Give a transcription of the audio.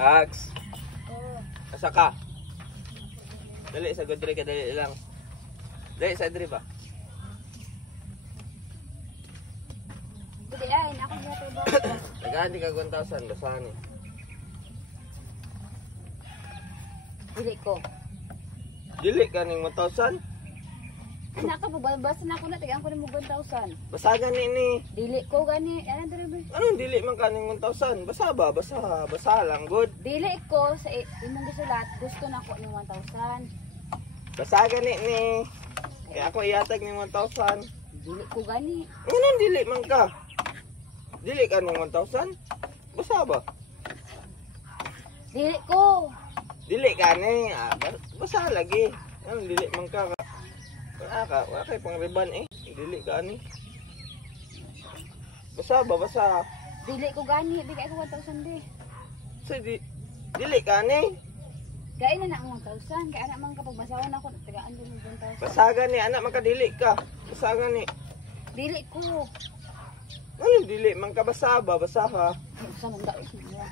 Ags. Asa ka? Dali, sa Godre ka, dali lang. Dali, sa Adri ba? Dili ay, ako dito ba? Nagahandi ka 1,000, basahan eh. Dili ko. Dili ka ning 1,000? Anak ka, pabalbasa na ako na, tigaan ko na mo 1,000. Basa gani ni. Dili ko gani, ano dili ba? Anong dili man ka ning 1,000? Basa ba? Basa lang, good. Dili ko, sa imong gisulat, gusto na ko ng 1,000. Basa gani ni. Kaya ako iatag ning 1,000. Dili ko gani. Anong dili man ka? Dili ka ning 1,000? Basa ba? Dili ko. Dili ka ni. Basa lagi. Anong dili man ka? Wala kay pang riban eh. Dili ka ni. Basa ba? Basa. Dili ko gani, bigay ko 1,000 di. So, dili ka ni. Gaya na ang 1,000, kaya anak man kapag masawan ako, tigaan ko ng 1,000. Basa gani. Anak makadili ka. Basa gani. Dili ko. Anong dili man ka? Basa ba? Basa ha? Sa mong daos niya.